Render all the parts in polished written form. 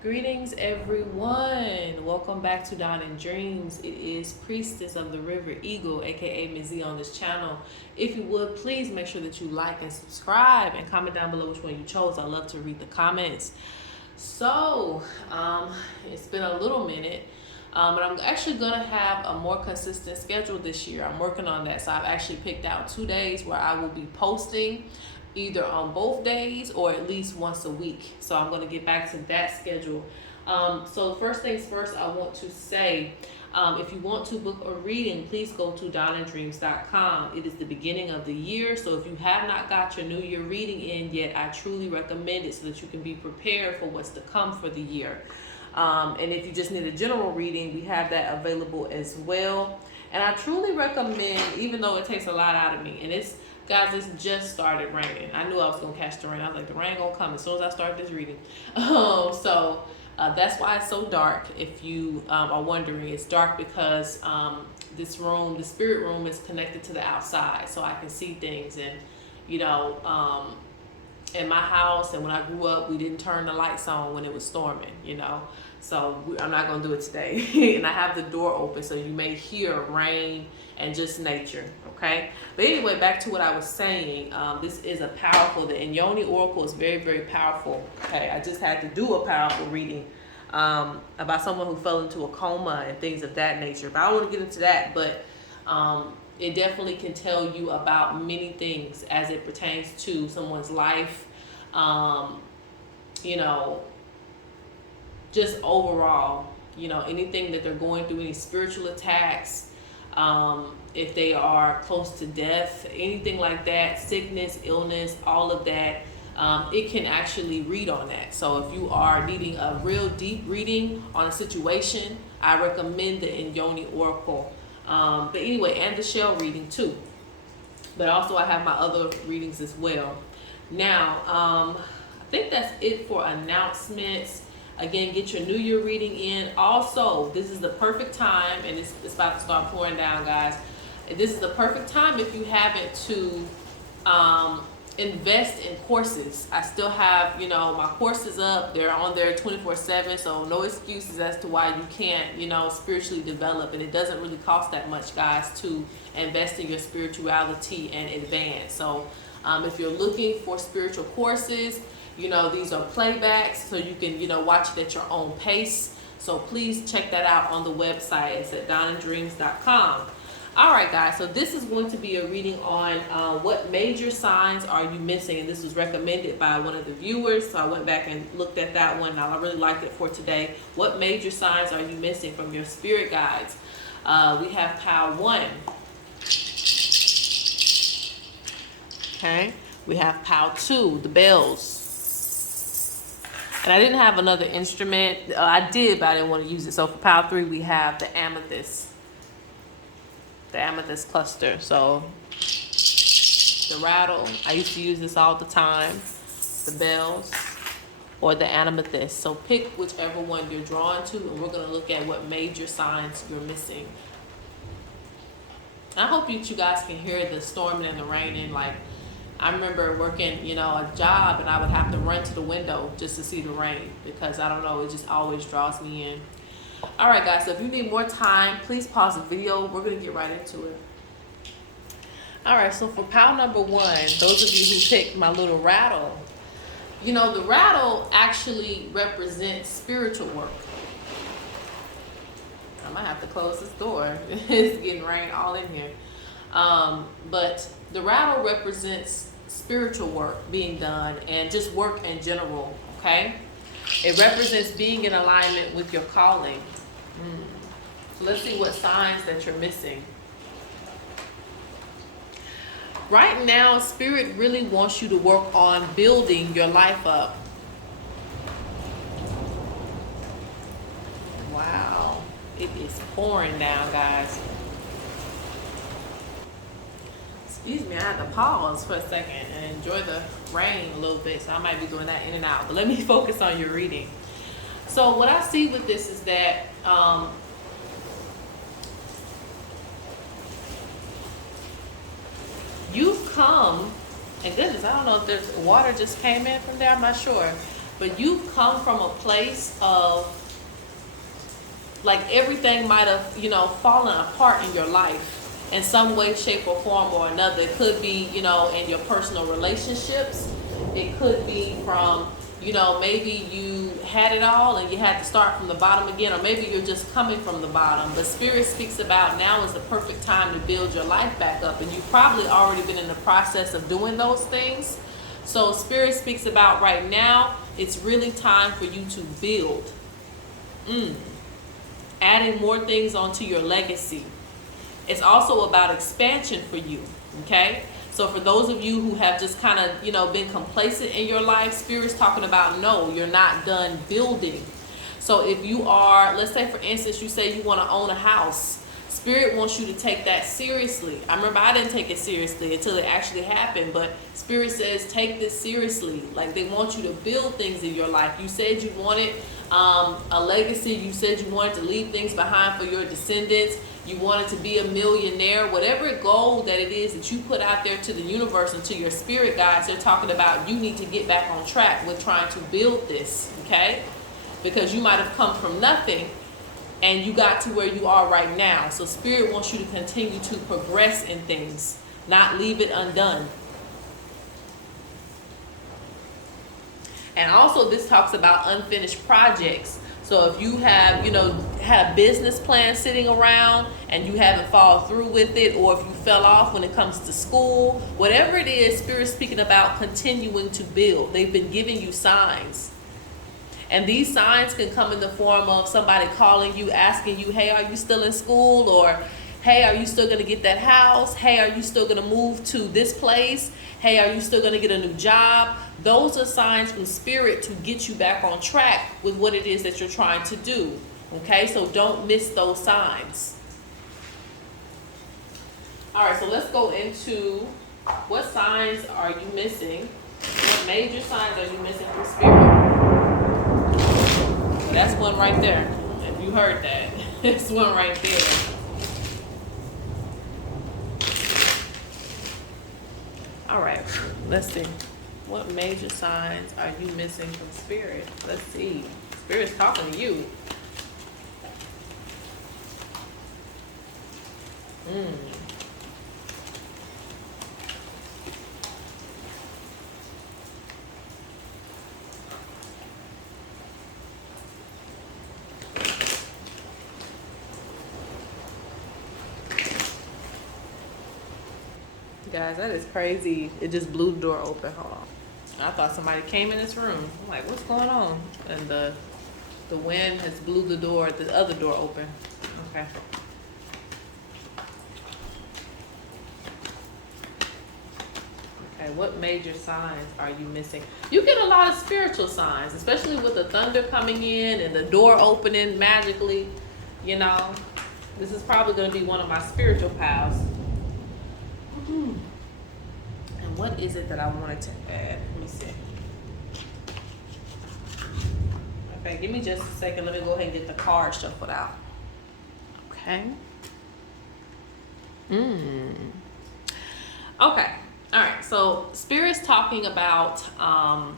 Greetings, everyone. Welcome back to Dawn and Dreams. It is Priestess of the River Eagle, aka Ms.Z, on this channel. If you would, please make sure that you like and subscribe and comment down below which one you chose. I love to read the comments. So, it's been a little minute, but I'm actually gonna have a more consistent schedule this year. I'm working on that, so I've actually picked out 2 days where I will be posting either on both days or at least once a week. So I'm going to get back to that schedule. So first things first, I want to say, if you want to book a reading, please go to dawnanddreams.com. It is the beginning of the year, so if you have not got your New Year reading in yet, I truly recommend it so that you can be prepared for what's to come for the year. And if you just need a general reading, we have that available as well. And I truly recommend, even though it takes a lot out of me, and guys, it's just started raining. I knew I was gonna catch the rain. I was like, the rain gonna come as soon as I start this reading. That's why it's so dark. If you are wondering, it's dark because this room, the spirit room, is connected to the outside, so I can see things. And in my house and when I grew up, we didn't turn the lights on when it was storming. So I'm not gonna do it today. And I have the door open, so you may hear rain and just nature, okay? But anyway, back to what I was saying. This is a powerful, the Inyoni Oracle is very, very powerful, okay? I just had to do a powerful reading about someone who fell into a coma and things of that nature. But I don't want to get into that, but it definitely can tell you about many things as it pertains to someone's life, just overall, anything that they're going through, any spiritual attacks, if they are close to death, anything like that, sickness, illness, all of that, it can actually read on that. So if you are needing a real deep reading on a situation, I recommend the Inyoni Oracle. But anyway, and the shell reading too. But also I have my other readings as well. Now, I think that's it for announcements. Again, get your New Year reading in. Also, this is the perfect time, and it's about to start pouring down, guys. This is the perfect time if you haven't to invest in courses. I still have, my courses up. They're on there 24/7, so no excuses as to why you can't, spiritually develop. And it doesn't really cost that much, guys, to invest in your spirituality and advance. So if you're looking for spiritual courses, these are playbacks, so you can, watch it at your own pace. So please check that out on the website. It's at dawnanddreams.com. All right, guys, so this is going to be a reading on what major signs are you missing. And this was recommended by one of the viewers, so I went back and looked at that one. I really liked it for today. What major signs are you missing from your spirit guides? We have pile 1. Okay, we have pile 2, the bells. And I didn't have another instrument. I did, but I didn't want to use it. So for pile 3, we have the amethyst. The amethyst cluster. So the rattle, I used to use this all the time. The bells or the amethyst. So pick whichever one you're drawn to, and we're going to look at what major signs you're missing. I hope you guys can hear the storming and the raining. Like, I remember working, a job, and I would have to run to the window just to see the rain because I don't know, it just always draws me in. All right, guys, so if you need more time, please pause the video. We're going to get right into it. All right, so for pile number 1, those of you who picked my little rattle, the rattle actually represents spiritual work. I might have to close this door. It's getting rain all in here. But the rattle represents spiritual work being done and just work in general, okay? It represents being in alignment with your calling. So let's see what signs that you're missing. Right now, Spirit really wants you to work on building your life up. Wow, it is pouring down, guys. Excuse me, I had to pause for a second and enjoy the rain a little bit, so I might be doing that in and out. But let me focus on your reading. So what I see with this is that you've come, and goodness, I don't know if there's water just came in from there, I'm not sure. but you've come from a place of like everything might have, you know, fallen apart in your life in some way, shape, or form or another. It could be, you know, in your personal relationships. It could be from, you know, maybe you had it all and you had to start from the bottom again, or maybe you're just coming from the bottom. But Spirit speaks about now is the perfect time to build your life back up, and you've probably already been in the process of doing those things. So Spirit speaks about right now, it's really time for you to build. Adding more things onto your legacy. It's also about expansion for you, okay? So for those of you who have just kind of, you know, been complacent in your life, Spirit's talking about, no, you're not done building. So if you are, let's say for instance, you say you want to own a house, Spirit wants you to take that seriously. I remember I didn't take it seriously until it actually happened, but Spirit says take this seriously. Like they want you to build things in your life. You said you wanted a legacy. You said you wanted to leave things behind for your descendants. You wanted to be a millionaire. Whatever goal that it is that you put out there to the universe and to your spirit guides, they're talking about you need to get back on track with trying to build this, okay? Because you might have come from nothing and you got to where you are right now. So Spirit wants you to continue to progress in things, not leave it undone. And also this talks about unfinished projects. So if you have, you know, had a business plan sitting around and you haven't followed through with it, or if you fell off when it comes to school, whatever it is, Spirit's speaking about continuing to build. They've been giving you signs. And these signs can come in the form of somebody calling you, asking you, hey, are you still in school? Or, hey, are you still going to get that house? Hey, are you still going to move to this place? Hey, are you still going to get a new job? Those are signs from Spirit to get you back on track with what it is that you're trying to do. Okay, so don't miss those signs. All right, so let's go into what signs are you missing? What major signs are you missing from Spirit? So that's one right there. If you heard that, it's one right there. All right, let's see. What major signs are you missing from Spirit? Let's see. Spirit's talking to you. Guys, that is crazy. It just blew the door open. Hold on. I thought somebody came in this room. I'm like, what's going on? And the wind has blew the other door open. Okay. Okay, what major signs are you missing? You get a lot of spiritual signs, especially with the thunder coming in and the door opening magically. You know, this is probably going to be one of my spiritual pals. And what is it that I wanted to add? Let me see. Okay, give me just a second. Let me go ahead and get the card shuffled out. Okay. Okay. All right. So Spirit's talking about. All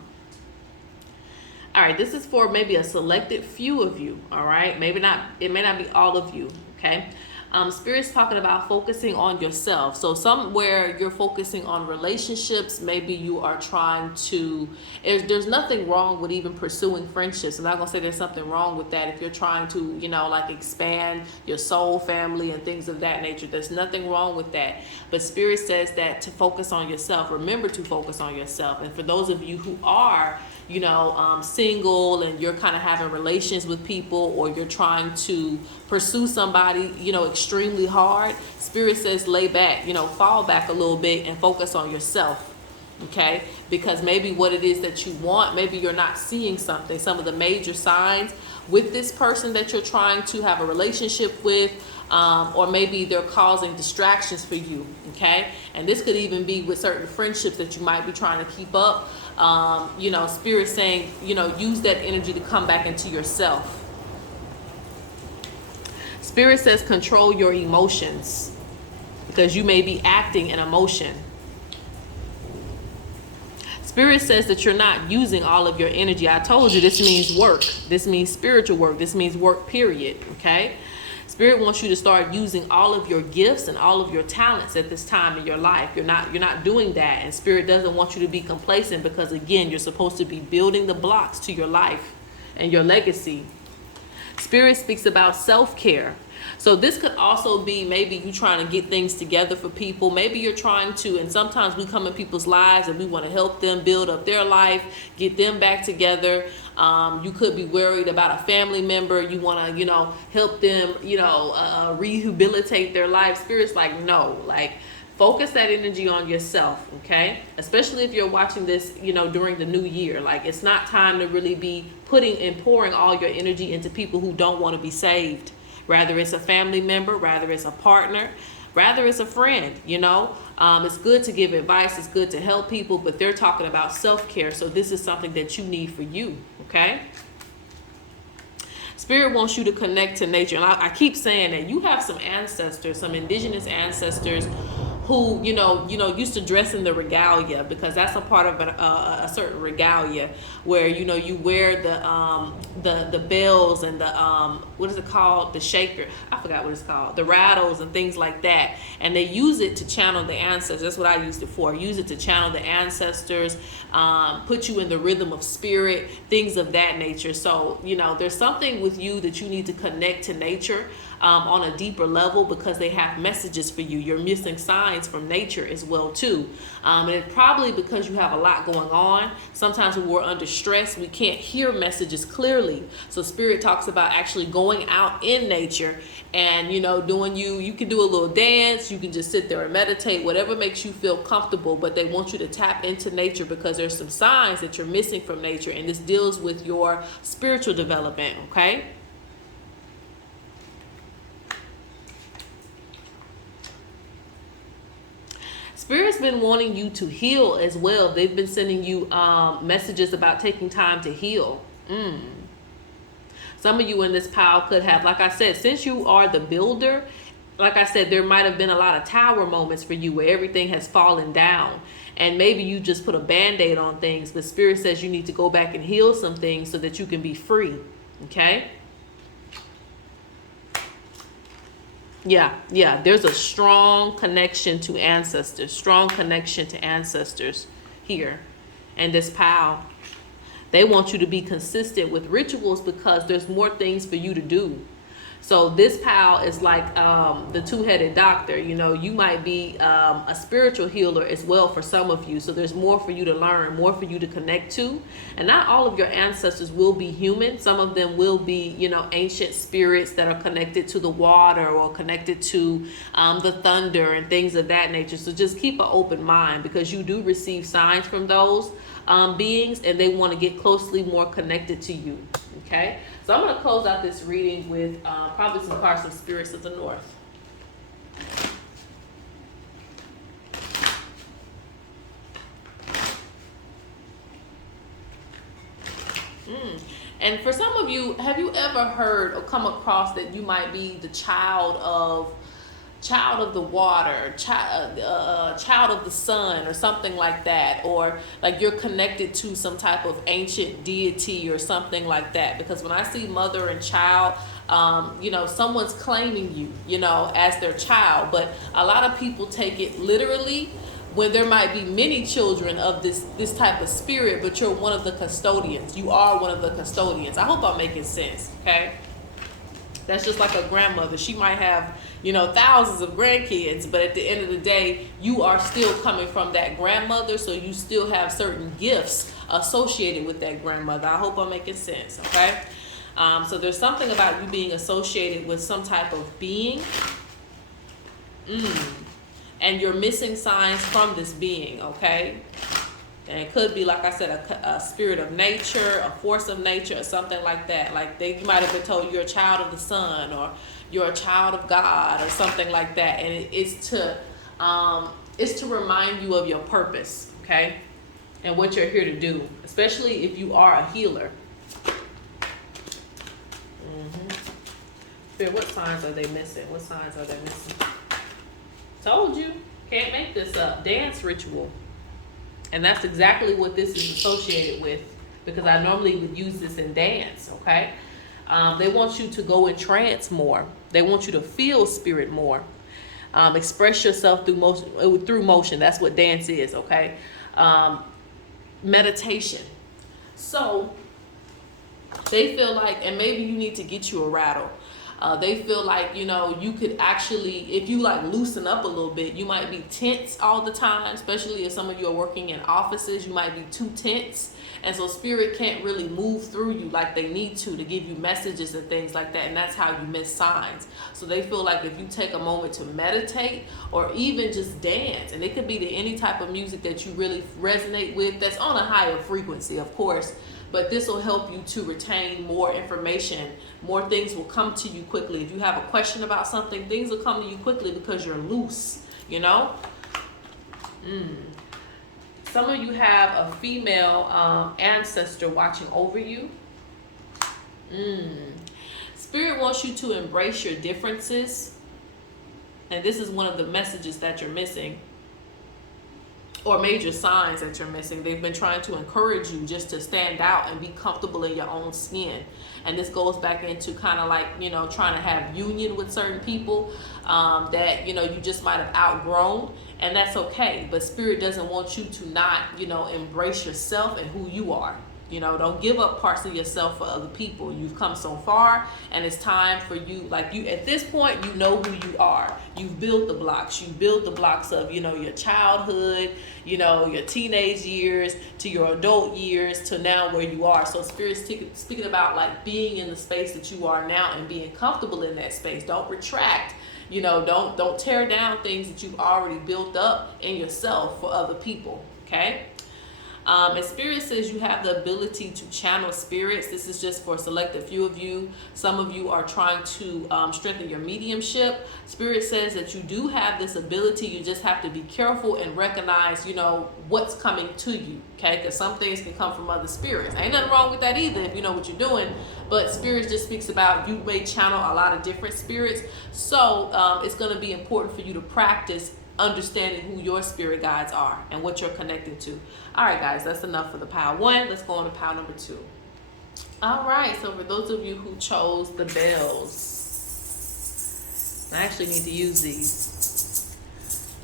right. This is for maybe a selected few of you. All right. Maybe not. It may not be all of you. Okay. Spirit's talking about focusing on yourself. So somewhere you're focusing on relationships. Maybe you are trying to, there's nothing wrong with even pursuing friendships. I'm not going to say there's something wrong with that. If you're trying to, you know, like expand your soul family and things of that nature, there's nothing wrong with that. But Spirit says that to focus on yourself, remember to focus on yourself. And for those of you who are, you know, single and you're kind of having relations with people, or you're trying to pursue somebody, you know, extremely hard, Spirit says lay back, you know, fall back a little bit and focus on yourself, okay? Because maybe what it is that you want, maybe you're not seeing something, some of the major signs with this person that you're trying to have a relationship with, or maybe they're causing distractions for you, okay? And this could even be with certain friendships that you might be trying to keep up. You know, Spirit saying, you know, use that energy to come back into yourself. Spirit says control your emotions, because you may be acting in emotion. Spirit says that you're not using all of your energy. I told you this means work. This means spiritual work. This means work, period. Okay? Spirit wants you to start using all of your gifts and all of your talents at this time in your life. You're not doing that. And Spirit doesn't want you to be complacent because, again, you're supposed to be building the blocks to your life and your legacy. Spirit speaks about self-care. So this could also be maybe you trying to get things together for people. Maybe you're trying to, and sometimes we come in people's lives and we want to help them build up their life, get them back together. You could be worried about a family member. You want to, help them, rehabilitate their life. Spirit's like, no, like focus that energy on yourself, okay? Especially if you're watching this, during the new year. Like it's not time to really be putting and pouring all your energy into people who don't want to be saved. Rather it's a family member, rather it's a partner, rather it's a friend, It's good to give advice, it's good to help people, but they're talking about self-care. So this is something that you need for you, okay? Spirit wants you to connect to nature. And I keep saying that you have some ancestors, some indigenous ancestors who, used to dress in the regalia, because that's a part of a certain regalia where, you wear the bells and the, what is it called? The shaker. I forgot what it's called. The rattles and things like that. And they use it to channel the ancestors. That's what I used it for. Use it to channel the ancestors, put you in the rhythm of spirit, things of that nature. So, there's something with you that you need to connect to nature on a deeper level, because they have messages for you. You're missing signs from nature as well too. And it's probably because you have a lot going on. Sometimes when we're under stress, we can't hear messages clearly. So Spirit talks about actually going out in nature and, doing you can do a little dance. You can just sit there and meditate, whatever makes you feel comfortable. But they want you to tap into nature because there's some signs that you're missing from nature. And this deals with your spiritual development, okay? Spirit's been wanting you to heal as well. They've been sending you messages about taking time to heal. Some of you in this pile could have, like I said, since you are the builder, like I said, there might have been a lot of tower moments for you where everything has fallen down. And maybe you just put a Band-Aid on things. But Spirit says you need to go back and heal some things so that you can be free. Okay? Yeah, there's a strong connection to ancestors here. And this pile, they want you to be consistent with rituals because there's more things for you to do. So this pal is like the two-headed doctor. You might be a spiritual healer as well for some of you. So there's more for you to learn, more for you to connect to. And not all of your ancestors will be human. Some of them will be, ancient spirits that are connected to the water or connected to the thunder and things of that nature. So just keep an open mind because you do receive signs from those beings and they want to get closely more connected to you. Okay? So I'm going to close out this reading with probably some cards of spirits of the north. And for some of you, have you ever heard or come across that you might be the child of the water, child of the sun, or something like that, or like you're connected to some type of ancient deity or something like that? Because when I see mother and child, someone's claiming you, as their child, but a lot of people take it literally when there might be many children of this type of spirit, but you're one of the custodians. You are one of the custodians. I hope I'm making sense, okay? That's just like a grandmother. She might have, thousands of grandkids, but at the end of the day, you are still coming from that grandmother, so you still have certain gifts associated with that grandmother. I hope I'm making sense, okay? So there's something about you being associated with some type of being, and you're missing signs from this being, okay? And it could be, like I said, a spirit of nature, a force of nature, or something like that. Like you might have been told you're a child of the sun, or you're a child of God, or something like that. And it's to remind you of your purpose, okay? And what you're here to do, especially if you are a healer. Spirit, what signs are they missing? What signs are they missing? Told you, can't make this up. Dance ritual. And that's exactly what this is associated with, because I normally would use this in dance, okay? They want you to go in trance more. They want you to feel spirit more. Express yourself through motion. That's what dance is, okay? Meditation. So they feel like, and maybe you need to get you a rattle. They feel like, you know, you could actually, if you like loosen up a little bit, you might be tense all the time, especially if some of you are working in offices, you might be too tense. And so spirit can't really move through you like they need to give you messages and things like that. And that's how you miss signs. So they feel like if you take a moment to meditate or even just dance, and it could be to any type of music that you really resonate with, that's on a higher frequency, of course. But this will help you to retain more information. More things will come to you quickly. If you have a question about something, things will come to you quickly because you're loose, you know? Some of you have a female ancestor watching over you. Spirit wants you to embrace your differences. And this is one of the messages that you're missing, or major signs that you're missing. They've been trying to encourage you just to stand out and be comfortable in your own skin. And this goes back into kind of like, you know, trying to have union with certain people that, you know, you just might have outgrown. And that's okay. But spirit doesn't want you to not, you know, embrace yourself and who you are. You know, don't give up parts of yourself for other people. You've come so far, and it's time for you, like you, at this point, you know who you are. You've built the blocks. You built the blocks of, you know, your childhood, you know, your teenage years, to your adult years, to now where you are. So Spirit's speaking about like being in the space that you are now and being comfortable in that space. Don't retract. You know, don't tear down things that you've already built up in yourself for other people, okay? And Spirit says you have the ability to channel spirits. This is just for a selected few of you. Some of you are trying to strengthen your mediumship. Spirit says that you do have this ability. You just have to be careful and recognize, you know, what's coming to you, okay? Because some things can come from other spirits. Ain't nothing wrong with that either if you know what you're doing. But Spirit just speaks about you may channel a lot of different spirits. So it's going to be important for you to practice understanding who your spirit guides are and what you're connected to. All right, guys, that's enough for the pile one. Let's go on to pile number two. All right, so for those of you who chose the bells, I actually need to use these.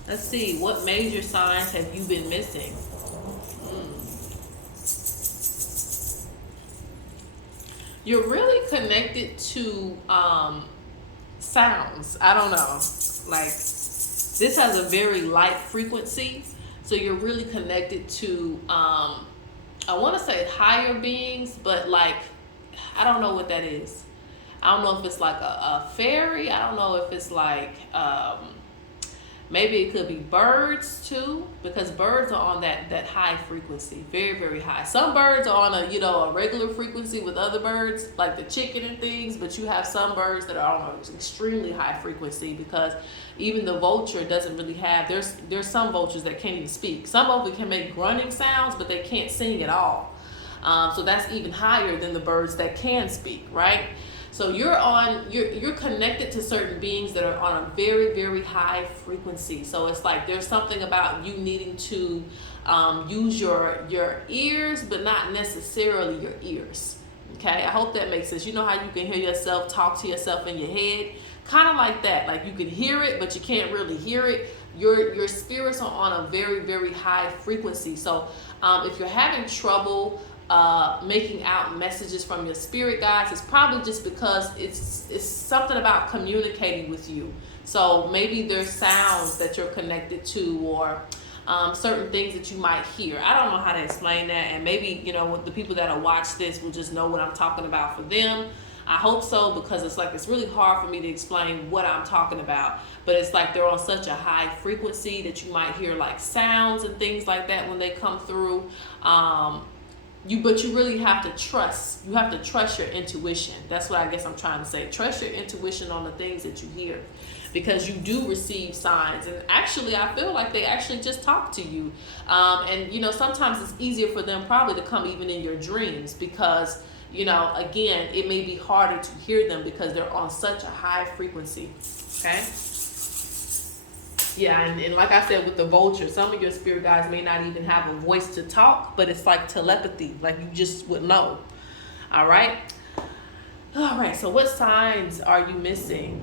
Let's see, what major signs have you been missing? You're really connected to sounds. I don't know, like, this has a very light frequency, so you're really connected to, I want to say higher beings, but like, I don't know what that is. I don't know if it's like a fairy. I don't know if it's like, maybe it could be birds too, because birds are on that high frequency, very, very high. Some birds are on a, you know, a regular frequency with other birds, like the chicken and things, but you have some birds that are on an extremely high frequency, because even the vulture doesn't really have, there's some vultures that can't even speak. Some of them can make grunting sounds, but they can't sing at all. So that's even higher than the birds that can speak, right? So you're connected to certain beings that are on a very, very high frequency. So it's like there's something about you needing to use your ears, but not necessarily your ears. Okay, I hope that makes sense. You know how you can hear yourself talk to yourself in your head? Kind of like that. Like you can hear it, but you can't really hear it. Your spirits are on a very, very high frequency. So if you're having trouble making out messages from your spirit guides, it's probably just because it's something about communicating with you. So maybe there's sounds that you're connected to, or certain things that you might hear. I don't know how to explain that, and maybe, you know, the people that'll watch this will just know what I'm talking about for them. I hope so, because it's like it's really hard for me to explain what I'm talking about, but it's like they're on such a high frequency that you might hear like sounds and things like that when they come through. But you really have to trust. You have to trust your intuition. That's what I guess I'm trying to say. Trust your intuition on the things that you hear, because you do receive signs. And actually, I feel like they actually just talk to you. And, you know, sometimes it's easier for them probably to come even in your dreams, because, you know, again, it may be harder to hear them because they're on such a high frequency. Okay? Yeah, and like I said with the vulture, some of your spirit guides may not even have a voice to talk, but it's like telepathy, like you just would know. All right. All right. So what signs are you missing?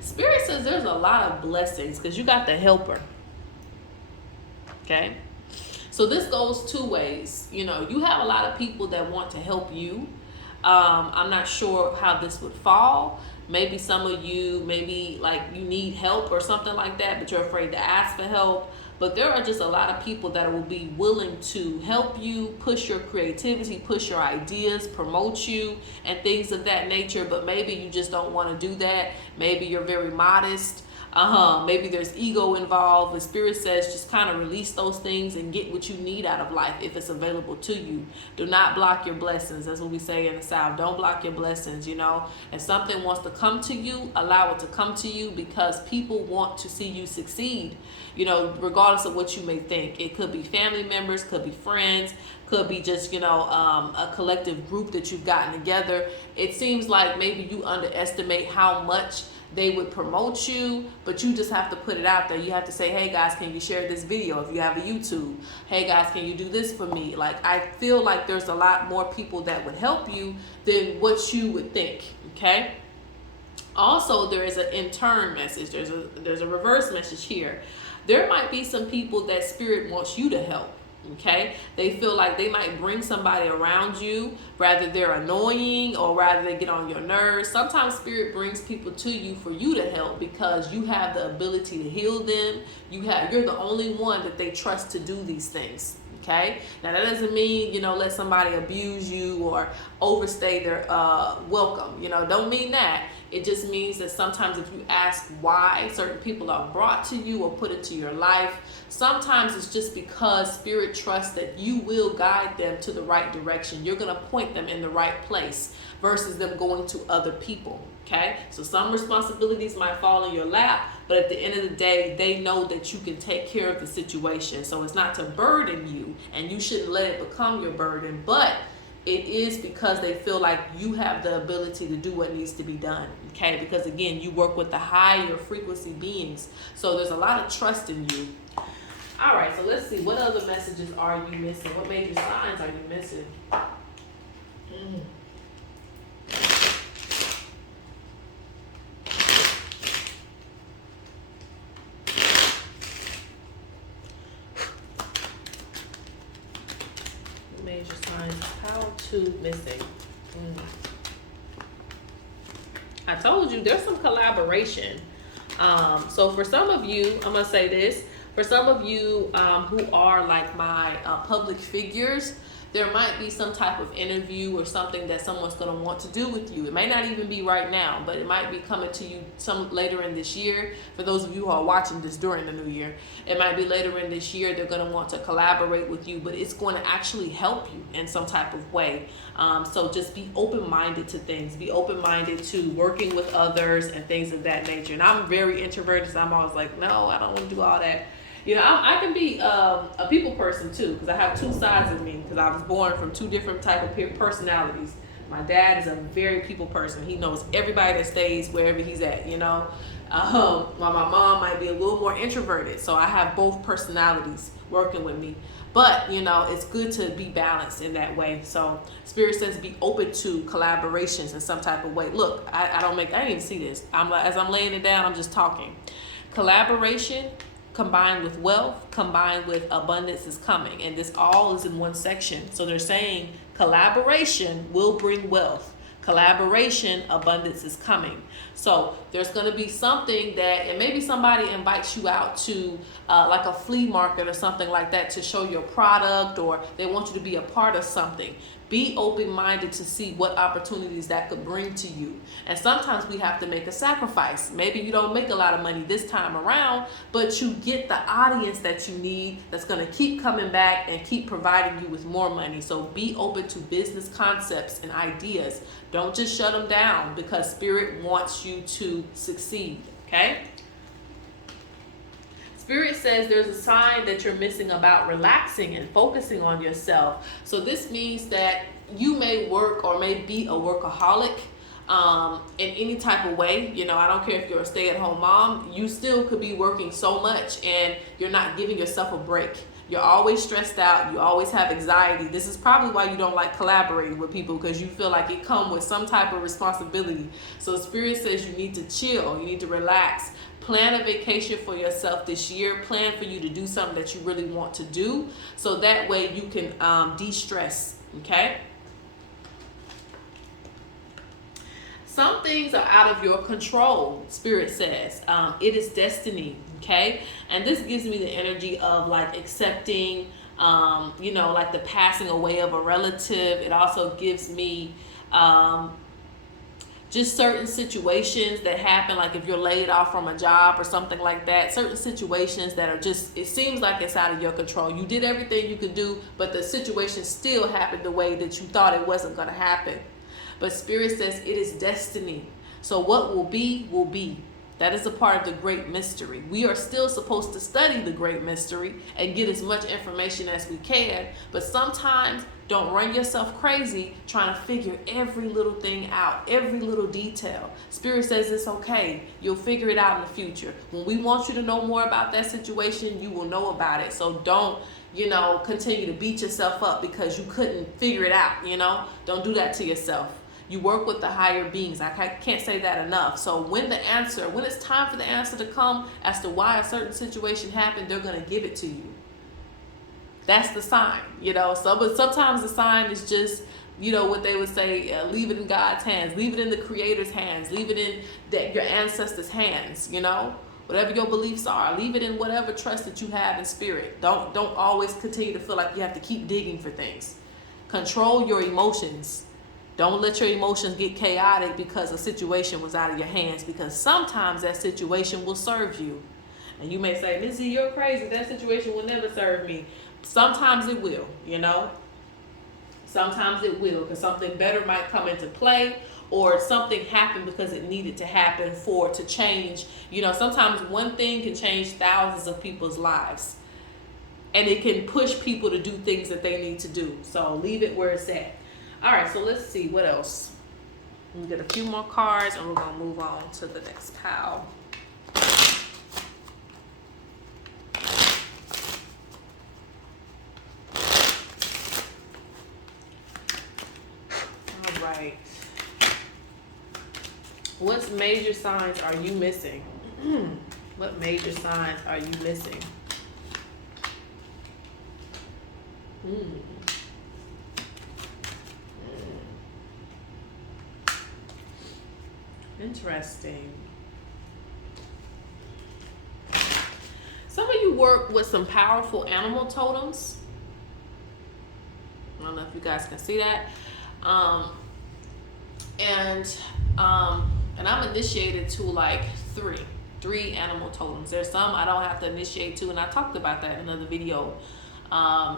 Spirit says there's a lot of blessings because you got the helper. Okay. So this goes two ways. You know, you have a lot of people that want to help you. I'm not sure how this would fall. Maybe some of you, maybe like you need help or something like that, but you're afraid to ask for help. But there are just a lot of people that will be willing to help you, push your creativity, push your ideas, promote you, and things of that nature. But maybe you just don't want to do that. Maybe you're very modest. Maybe there's ego involved. The spirit says just kind of release those things and get what you need out of life if it's available to you. Do not block your blessings. That's what we say in the South. Don't block your blessings, you know. If something wants to come to you, allow it to come to you, because people want to see you succeed, you know, regardless of what you may think. It could be family members, could be friends, could be just, you know, a collective group that you've gotten together. It seems like maybe you underestimate how much they would promote you, but you just have to put it out there. You have to say, hey guys, can you share this video if you have a YouTube? Hey guys, can you do this for me? Like, I feel like there's a lot more people that would help you than what you would think, okay? Also, there is an in-turn message. There's a reverse message here. There might be some people that spirit wants you to help. Okay, they feel like they might bring somebody around you, rather they're annoying or rather they get on your nerves. Sometimes spirit brings people to you for you to help because you have the ability to heal them. You're the only one that they trust to do these things. Okay, now that doesn't mean, you know, let somebody abuse you or overstay their welcome. You know, don't mean that. It just means that sometimes if you ask why certain people are brought to you or put into your life, sometimes it's just because spirit trusts that you will guide them to the right direction. You're going to point them in the right place versus them going to other people. Okay, so some responsibilities might fall in your lap, but at the end of the day, they know that you can take care of the situation. So it's not to burden you, and you shouldn't let it become your burden, but it is because they feel like you have the ability to do what needs to be done. Okay, because again, you work with the higher frequency beings, so there's a lot of trust in you. All right, so let's see, what other messages are you missing? What major signs are you missing? Major signs. Power 2 missing. I told you there's some collaboration. So for some of you, I'm gonna say this. For some of you who are like my public figures, there might be some type of interview or something that someone's going to want to do with you. It may not even be right now, but it might be coming to you some later in this year. For those of you who are watching this during the new year, it might be later in this year. They're going to want to collaborate with you, but it's going to actually help you in some type of way. So just be open-minded to things. Be open-minded to working with others and things of that nature. And I'm very introverted, so I'm always like, no, I don't want to do all that. You know, I can be a people person too, because I have two sides of me, because I was born from two different type of personalities. My dad is a very people person. He knows everybody that stays wherever he's at, you know. While my mom might be a little more introverted. So I have both personalities working with me. But, you know, it's good to be balanced in that way. So Spirit says be open to collaborations in some type of way. Look, I didn't even see this. As I'm laying it down, I'm just talking. Collaboration combined with wealth, combined with abundance is coming. And this all is in one section. So they're saying collaboration will bring wealth. Collaboration, abundance is coming. So there's going to be something that, and maybe somebody invites you out to like a flea market or something like that to show your product, or they want you to be a part of something. Be open-minded to see what opportunities that could bring to you. And sometimes we have to make a sacrifice. Maybe you don't make a lot of money this time around, but you get the audience that you need that's going to keep coming back and keep providing you with more money. So be open to business concepts and ideas. Don't just shut them down, because Spirit wants you to succeed, okay? Spirit says there's a sign that you're missing about relaxing and focusing on yourself. So this means that you may work or may be a workaholic. in any type of way. You know, I don't care if you're a stay-at-home mom, you still could be working so much and you're not giving yourself a break. You're always stressed out. You always have anxiety. This is probably why you don't like collaborating with people, because you feel like it comes with some type of responsibility. So Spirit says you need to chill. You need to relax. Plan a vacation for yourself this year. Plan for you to do something that you really want to do, so that way you can de-stress, okay? Some things are out of your control, Spirit says. It is destiny, okay? And this gives me the energy of like accepting, you know, like the passing away of a relative. It also gives me just certain situations that happen, like if you're laid off from a job or something like that. Certain situations that are just, it seems like it's out of your control. You did everything you could do, but the situation still happened the way that you thought it wasn't going to happen. But Spirit says it is destiny. So what will be, will be. That is a part of the great mystery. We are still supposed to study the great mystery and get as much information as we can. But sometimes don't run yourself crazy trying to figure every little thing out, every little detail. Spirit says it's okay. You'll figure it out in the future. When we want you to know more about that situation, you will know about it. So don't, you know, continue to beat yourself up because you couldn't figure it out, you know. Don't do that to yourself. You work with the higher beings. I can't say that enough. So when it's time for the answer to come as to why a certain situation happened, they're going to give it to you. That's the sign, you know. So, but sometimes the sign is just, you know, what they would say, leave it in God's hands, leave it in the Creator's hands, leave it in your ancestors' hands, you know. Whatever your beliefs are, leave it in whatever trust that you have in Spirit. Don't always continue to feel like you have to keep digging for things. Control your emotions. Don't let your emotions get chaotic because a situation was out of your hands, because sometimes that situation will serve you. And you may say, Ms.Z, you're crazy. That situation will never serve me. Sometimes it will, you know. Sometimes it will, because something better might come into play, or something happened because it needed to happen to change. You know, sometimes one thing can change thousands of people's lives. And it can push people to do things that they need to do. So leave it where it's at. All right, so let's see what else. We'll get a few more cards and we're going to move on to the next pile. All right. What major signs are you missing? What major signs are you missing? Interesting. Some of you work with some powerful animal totems. I don't know if you guys can see that. And I'm initiated to like three animal totems. There's some I don't have to initiate to, and I talked about that in another video.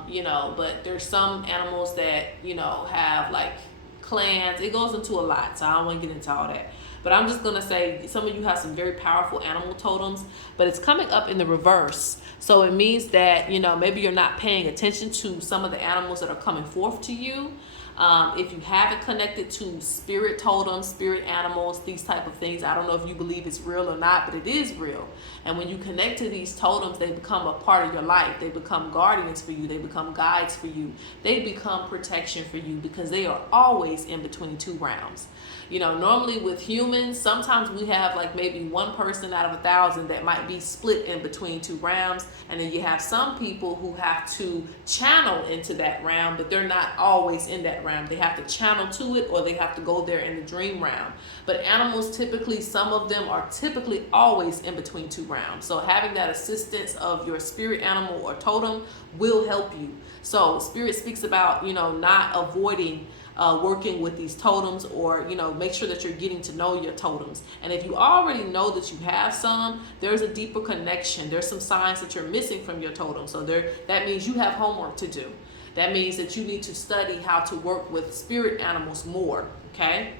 You know, but there's some animals that, you know, have like clans. It goes into a lot, so I don't want to get into all that. But I'm just going to say some of you have some very powerful animal totems, but it's coming up in the reverse. So it means that, you know, maybe you're not paying attention to some of the animals that are coming forth to you. If you haven't connected to spirit totems, spirit animals, these type of things, I don't know if you believe it's real or not, but it is real. And when you connect to these totems, they become a part of your life. They become guardians for you. They become guides for you. They become protection for you, because they are always in between two realms. You know, normally with humans, sometimes we have like maybe one person out of 1,000 that might be split in between two realms. And then you have some people who have to channel into that realm, but they're not always in that realm. They have to channel to it, or they have to go there in the dream realm. But animals, typically, some of them are typically always in between two realms. So having that assistance of your spirit animal or totem will help you. So Spirit speaks about, you know, not avoiding working with these totems, or, you know, make sure that you're getting to know your totems. And if you already know that you have some, there's a deeper connection. There's some signs that you're missing from your totem. So that means you have homework to do. That means that you need to study how to work with spirit animals more, okay?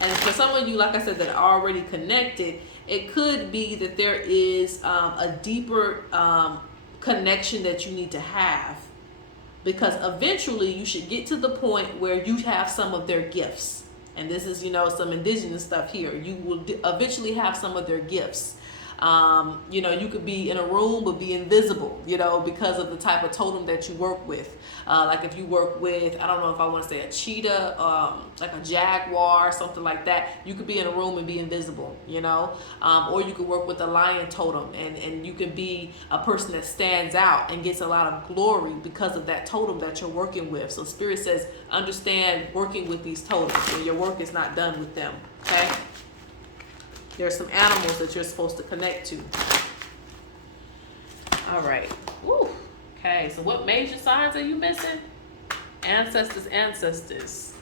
And for some of you, like I said, that are already connected, it could be that there is a deeper connection that you need to have because eventually you should get to the point where you have some of their gifts. And this is, some indigenous stuff here. You will eventually have some of their gifts. You could be in a room but be invisible, because of the type of totem that you work with. Like if you work with, I don't know if I want to say a cheetah, like a jaguar, something like that, you could be in a room and be invisible, or you could work with a lion totem, and you can be a person that stands out and gets a lot of glory because of that totem that you're working with. So Spirit says, understand working with these totems, and your work is not done with them, okay? There's some animals that you're supposed to connect to. All right. Woo. Okay, so what major signs are you missing? Ancestors.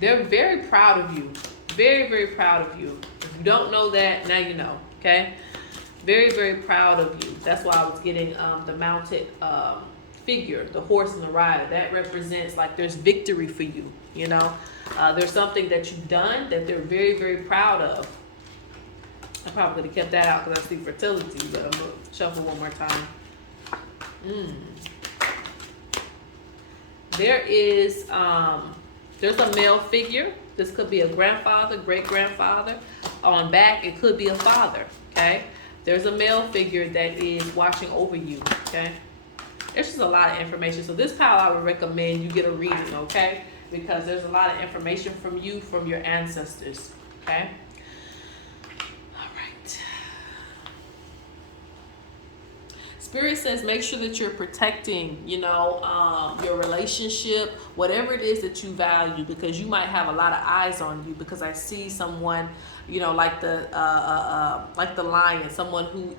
They're very proud of you. Very, very proud of you. If you don't know that, now you know, okay? Very, very proud of you. That's why I was getting the mounted figure, the horse and the rider. That represents like there's victory for you, There's something that you've done that they're very, very proud of. I probably could have kept that out because I see fertility, but I'm going to shuffle one more time. There's a male figure. This could be a grandfather, great-grandfather. On back, it could be a father, okay? There's a male figure that is watching over you, okay? There's just a lot of information. So this pile, I would recommend you get a reading, okay? Because there's a lot of information from you, from your ancestors, okay? All right. Spirit says make sure that you're protecting, your relationship, whatever it is that you value, because you might have a lot of eyes on you, because I see someone, like the lion, someone who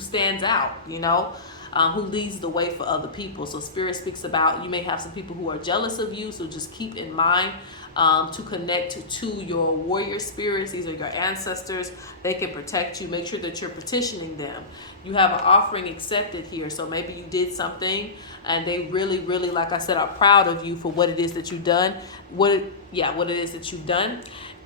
stands out, who leads the way for other people. So Spirit speaks about you may have some people who are jealous of you, so just keep in mind to connect to your warrior spirits. These are your ancestors. They can protect you. Make sure that you're petitioning them. You have an offering accepted here, so maybe you did something and they really, really, like I said, are proud of you for what it is that you've done. What it is that you've done.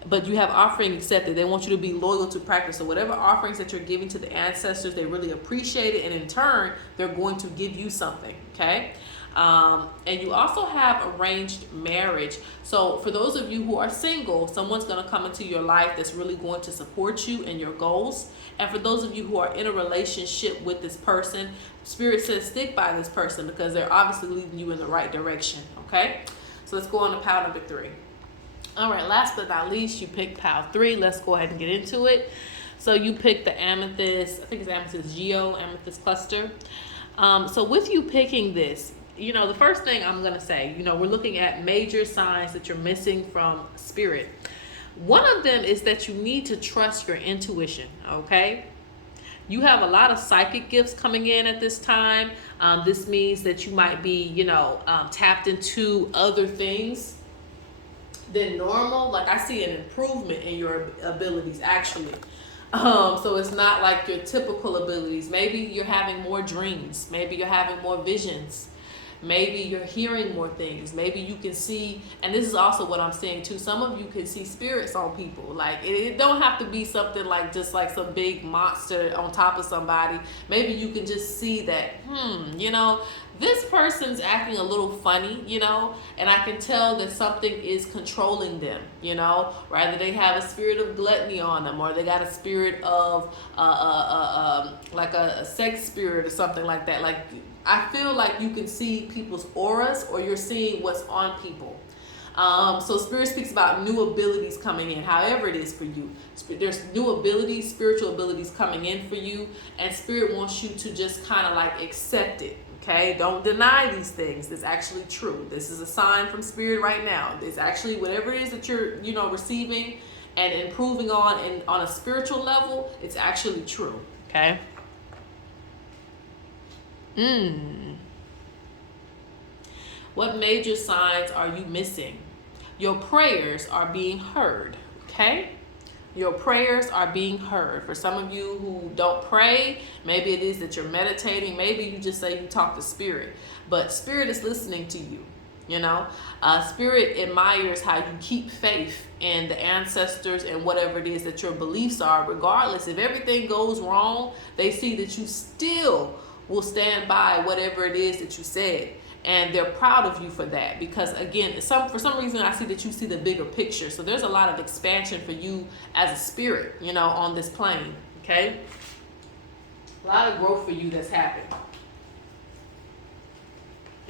But you have offering accepted. They want you to be loyal to practice. So whatever offerings that you're giving to the ancestors, they really appreciate it. And in turn, they're going to give you something, okay? And you also have arranged marriage. So for those of you who are single, someone's going to come into your life that's really going to support you in your goals. And for those of you who are in a relationship with this person, Spirit says stick by this person because they're obviously leading you in the right direction, okay? So let's go on to pile number 3. All right, last but not least, you picked pile 3. Let's go ahead and get into it. So you picked the amethyst, I think it's amethyst geo, amethyst cluster. So with you picking this, the first thing I'm going to say, we're looking at major signs that you're missing from Spirit. One of them is that you need to trust your intuition, okay? You have a lot of psychic gifts coming in at this time. This means that you might be, tapped into other things than normal. Like I see an improvement in your abilities actually. So it's not like your typical abilities. Maybe you're having more dreams. Maybe you're having more visions. Maybe you're hearing more things. Maybe you can see, and this is also what I'm saying too, some of you can see spirits on people. Like it don't have to be something like just like some big monster on top of somebody. Maybe you can just see that, this person's acting a little funny, and I can tell that something is controlling them, Rather they have a spirit of gluttony on them, or they got a spirit of like a sex spirit or something like that. Like I feel like you can see people's auras, or you're seeing what's on people. So Spirit speaks about new abilities coming in, however it is for you. There's new abilities, spiritual abilities coming in for you, and Spirit wants you to just kind of like accept it. Okay, don't deny these things. It's actually true. This is a sign from Spirit right now. It's actually whatever it is that you're, receiving and improving on, and on a spiritual level, it's actually true. Okay. What major signs are you missing? Your prayers are being heard. Okay. Your prayers are being heard. For some of you who don't pray, maybe it is that you're meditating. Maybe you just say you talk to Spirit. But Spirit is listening to you, Spirit admires how you keep faith in the ancestors and whatever it is that your beliefs are. Regardless, if everything goes wrong, they see that you still will stand by whatever it is that you said. And they're proud of you for that, because again, for some reason I see that you see the bigger picture. So there's a lot of expansion for you as a spirit, you know, on this plane. Okay, a lot of growth for you that's happened.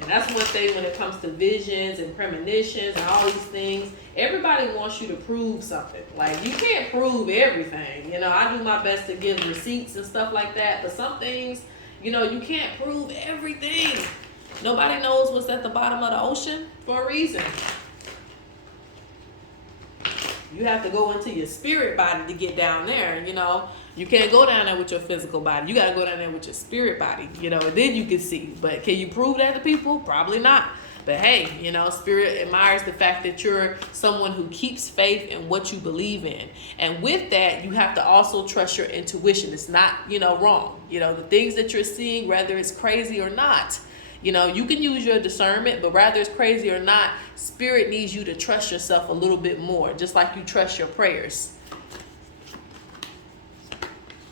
And that's one thing when it comes to visions and premonitions and all these things. Everybody wants you to prove something. Like, you can't prove everything. You know, I do my best to give receipts and stuff like that, but some things, you know, you can't prove everything. Nobody knows what's at the bottom of the ocean for a reason. You have to go into your spirit body to get down there, you know. You can't go down there with your physical body. You got to go down there with your spirit body, you know, and then you can see. But can you prove that to people? Probably not. But hey, you know, spirit admires the fact that you're someone who keeps faith in what you believe in. And with that, you have to also trust your intuition. It's not, you know, wrong. You know, the things that you're seeing, whether it's crazy or not, you know, you can use your discernment, but whether it's crazy or not, spirit needs you to trust yourself a little bit more, just like you trust your prayers.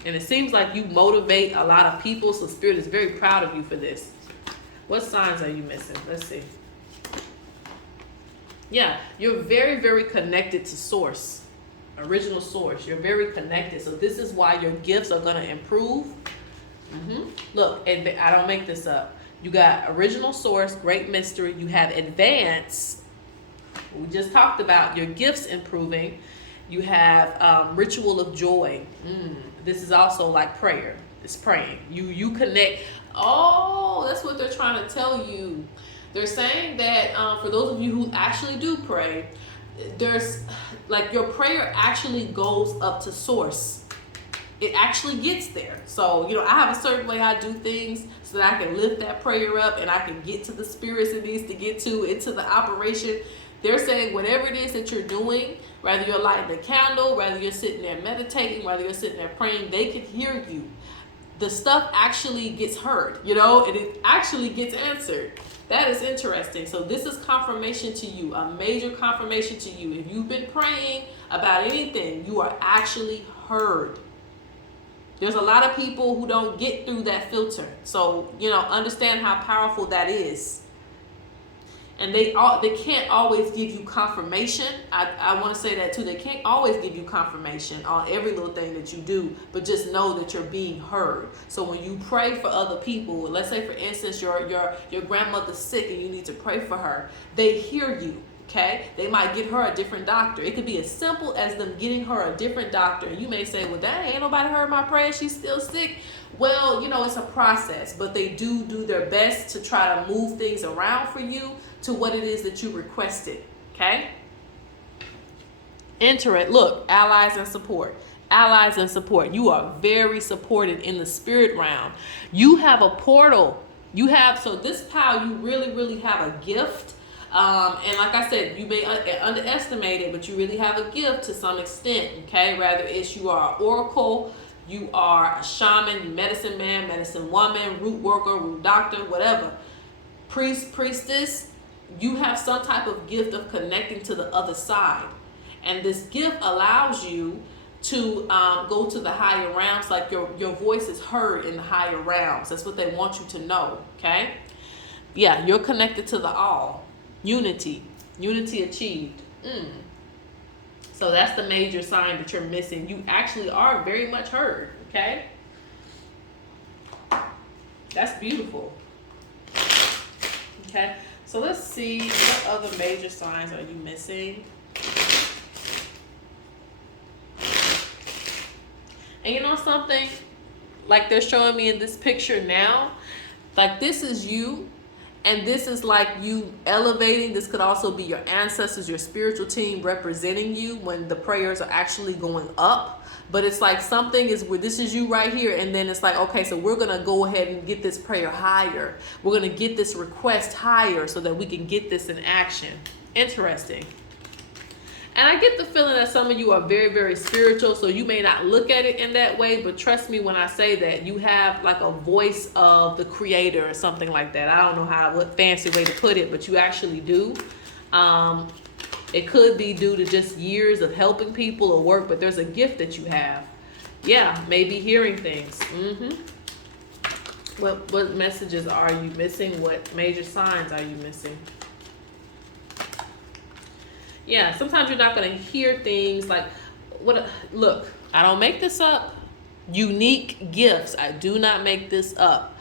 And it seems like you motivate a lot of people, so spirit is very proud of you for this. What signs are you missing? Let's see. Yeah, you're very, very connected to source, original source. You're very connected, so this is why your gifts are going to improve. Look, I don't make this up. You got original source, great mystery. You have advance. We just talked about your gifts improving. You have ritual of joy. This is also like prayer. It's praying. You connect. Oh, that's what they're trying to tell you. They're saying that for those of you who actually do pray, there's like your prayer actually goes up to source. It actually gets there. So, you know, I have a certain way I do things so that I can lift that prayer up and I can get to the spirits it needs to get to, into the operation. They're saying whatever it is that you're doing, whether you're lighting a candle, whether you're sitting there meditating, whether you're sitting there praying, they can hear you. The stuff actually gets heard, you know, and it actually gets answered. That is interesting. So this is confirmation to you, a major confirmation to you. If you've been praying about anything, you are actually heard. There's a lot of people who don't get through that filter. So, you know, understand how powerful that is. And they can't always give you confirmation. I want to say that too. They can't always give you confirmation on every little thing that you do, but just know that you're being heard. So when you pray for other people, let's say for instance your grandmother's sick and you need to pray for her, they hear you. Okay, they might get her a different doctor. It could be as simple as them getting her a different doctor. And you may say, well, dang, ain't nobody heard my prayer. She's still sick. Well, you know, it's a process, but they do their best to try to move things around for you to what it is that you requested. Okay. Enter it. Look, allies and support. Allies and support. You are very supported in the spirit realm. You have a portal. So this pal, you really, really have a gift. And like I said, you may underestimate it, but you really have a gift to some extent, okay? Whether it's you are an oracle, you are a shaman, medicine man, medicine woman, root worker, root doctor, whatever. Priestess, you have some type of gift of connecting to the other side. And this gift allows you to go to the higher realms, like your voice is heard in the higher realms. That's what they want you to know, okay? Yeah, you're connected to the all. Unity achieved. So that's the major sign that you're missing. You actually are very much heard. Okay, that's beautiful. Okay, so let's see, what other major signs are you missing? And you know something, like they're showing me in this picture now, like this is you. And this is like you elevating. This could also be your ancestors, your spiritual team representing you when the prayers are actually going up. But it's like something is where this is you right here. And then it's like, okay, so we're going to go ahead and get this prayer higher. We're going to get this request higher so that we can get this in action. Interesting. And I get the feeling that some of you are very, very spiritual, so you may not look at it in that way, but trust me when I say that you have like a voice of the creator or something like that. I don't know what fancy way to put it, but you actually do. It could be due to just years of helping people or work, but there's a gift that you have. Yeah, maybe hearing things. What messages are you missing? What major signs are you missing? Yeah, sometimes you're not going to hear things like, what? Look, I don't make this up. Unique gifts. I do not make this up.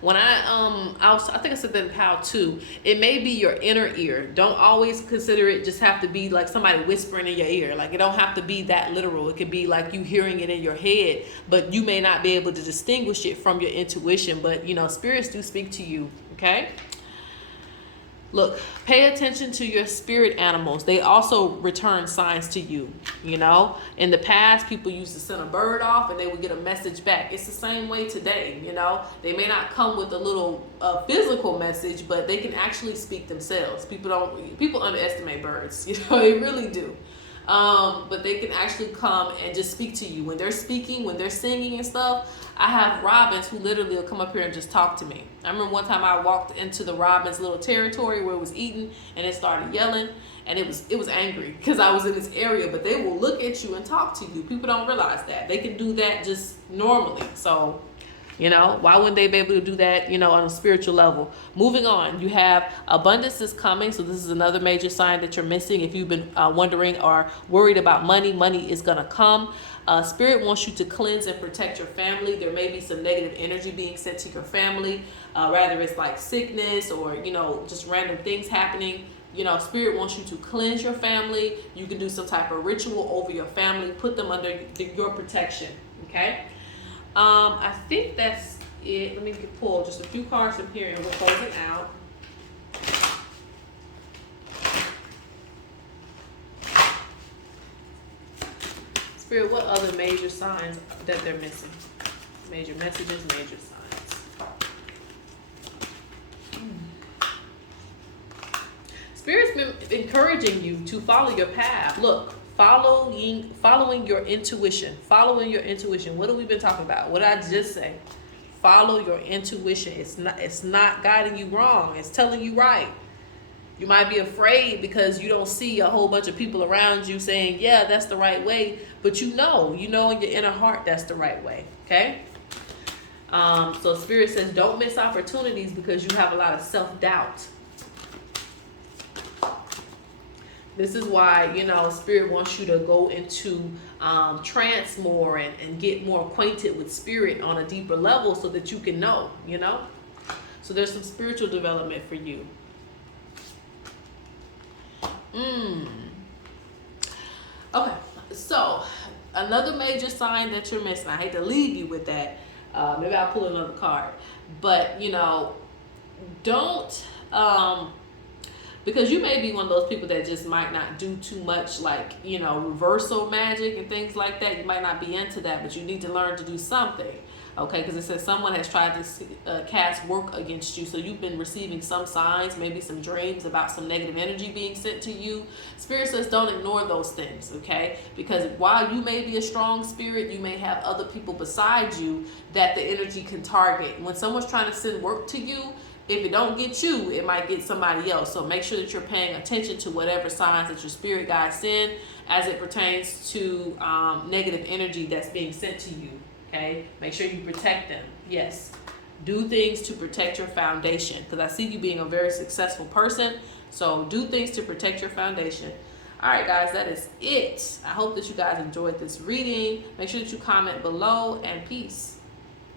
When I think I said that in How too. It may be your inner ear. Don't always consider it just have to be like somebody whispering in your ear. Like, it don't have to be that literal. It could be like you hearing it in your head, but you may not be able to distinguish it from your intuition. But you know, spirits do speak to you. Okay. Look, pay attention to your spirit animals. They also return signs to you. You know, in the past, people used to send a bird off and they would get a message back. It's the same way today. You know, they may not come with a little physical message, but they can actually speak themselves. People underestimate birds. You know, they really do. But they can actually come and just speak to you when they're speaking, when they're singing and stuff. I have robins who literally will come up here and just talk to me. I remember one time I walked into the robin's little territory where it was eating, and it started yelling, and it was angry because I was in this area. But they will look at you and talk to you. People don't realize that they can do that just normally. So, you know, why wouldn't they be able to do that, you know, on a spiritual level? Moving on, you have abundance is coming. So this is another major sign that you're missing. If you've been wondering or worried about money, money is going to come. Spirit wants you to cleanse and protect your family. There may be some negative energy being sent to your family, rather it's like sickness or, you know, just random things happening. You know, Spirit wants you to cleanse your family. You can do some type of ritual over your family. Put them under your protection, okay? I think that's it. Let me pull just a few cards from here and we'll close it out. Spirit, what other major signs that they're missing? Major messages, major signs. Spirit's been encouraging you to follow your path. Look, following your intuition. Following your intuition. What have we been talking about? What did I just say? Follow your intuition. It's not guiding you wrong. It's telling you right. You might be afraid because you don't see a whole bunch of people around you saying, yeah, that's the right way. But you know in your inner heart that's the right way. Okay? So Spirit says don't miss opportunities because you have a lot of self-doubt. This is why, you know, Spirit wants you to go into trance more and get more acquainted with Spirit on a deeper level so that you can know, you know. So there's some spiritual development for you. Okay, so another major sign that you're missing. I hate to leave you with that. Maybe I'll pull another card. But, you know, don't... because you may be one of those people that just might not do too much, like, you know, reversal magic and things like that. You might not be into that, but you need to learn to do something, okay? Because it says someone has tried to cast work against you. So you've been receiving some signs, maybe some dreams about some negative energy being sent to you. Spirit says don't ignore those things, okay? Because while you may be a strong spirit, you may have other people beside you that the energy can target. When someone's trying to send work to you, if it don't get you, it might get somebody else. So make sure that you're paying attention to whatever signs that your spirit guides send as it pertains to negative energy that's being sent to you. Okay? Make sure you protect them. Yes. Do things to protect your foundation. Because I see you being a very successful person. So do things to protect your foundation. All right, guys, that is it. I hope that you guys enjoyed this reading. Make sure that you comment below, and peace.